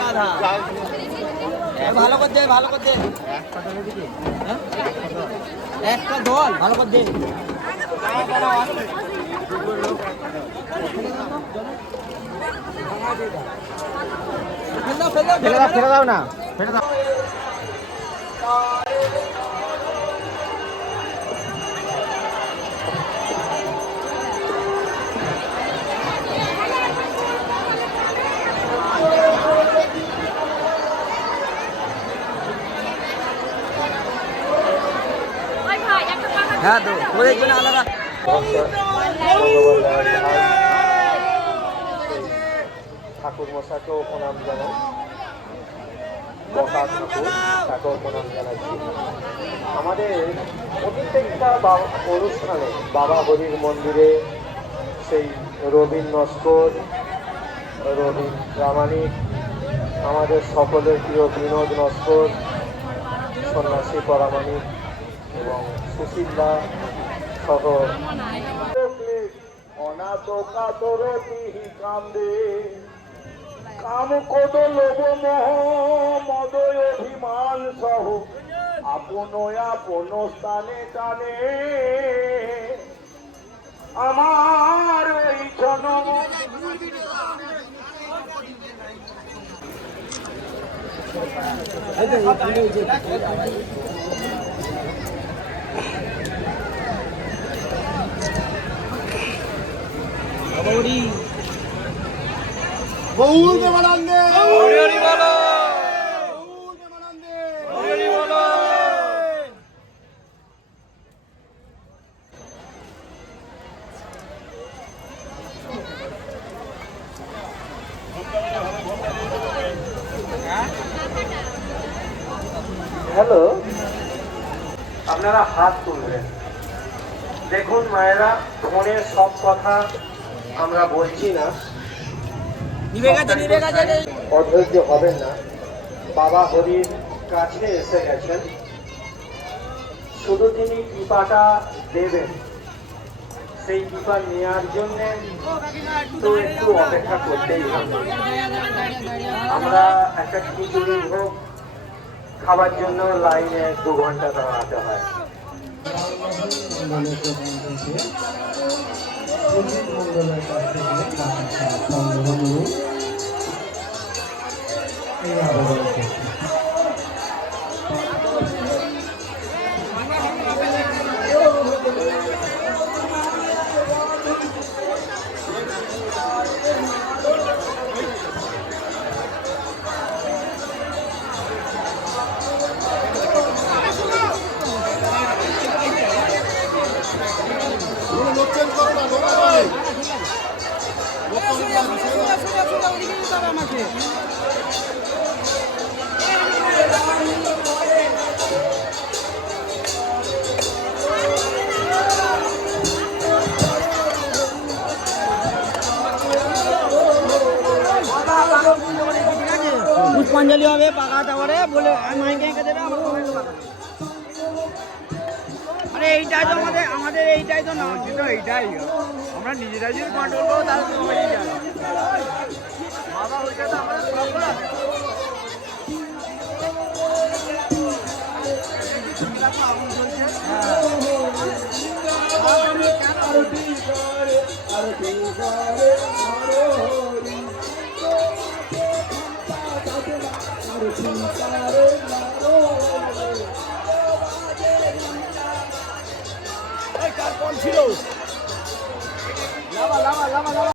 গাধা ভালো করে দে, ভালো করে দে, একটা দল ভালো করে দে। ফেলে দাও না, ফেলে দাও। হ্যাঁ তো ওদের জন্য আলাদা ঠাকুর মশাকেও প্রণাম জানাই, তাকেও প্রণাম জানাচ্ছি। আমাদের প্রত্যেকটা অনুষ্ঠানে বাবা হরির মন্দিরে সেই রবীন নস্কর, রবীন প্রামাণিক, আমাদের সকলের প্রিয় বিনোদ নস্কর, সন্ন্যাসী পরামাণিক এবং সুশীলদা সহ অনাথ কাতর কান্দে কাম কত লোভ মোহ মদয় অভিমান সহ আপন আপন স্থানে টানে আমার এই জনম। বহুল দেবানন্দে, হরি হরি বলো, বহুল দেবানন্দে। হরি হরি বলো। হ্যালো, আপনারা হাত তুলবেন। দেখুন মায়েরা, ফোনে সব কথা আমরা বলছি না, অধৈর্য হবেন না। বাবা হরির কাছে এসে গেছেন, শুধু তিনি কৃপাটা দেবেন, সেই কৃপা নেওয়ার জন্য তো একটু অপেক্ষা করতেই হবে। আমরা একটা খিচুড়ি ভোগ খাবার জন্য লাইনে 2 ঘন্টা দাঁড়াতে হয়। পুষ্পাঞ্জলি হবে পাকা টাওয়ারে বলে মাইকে দেবে আমার। আরে এইটাই তো আমাদের এইটাই তো না, এইটাই আমরা নিজেরাই যদি কন্ট্রোল করবো তাহলে তো হয়েই যাবে। বাবা ওইটা তো আমাদের ছিল।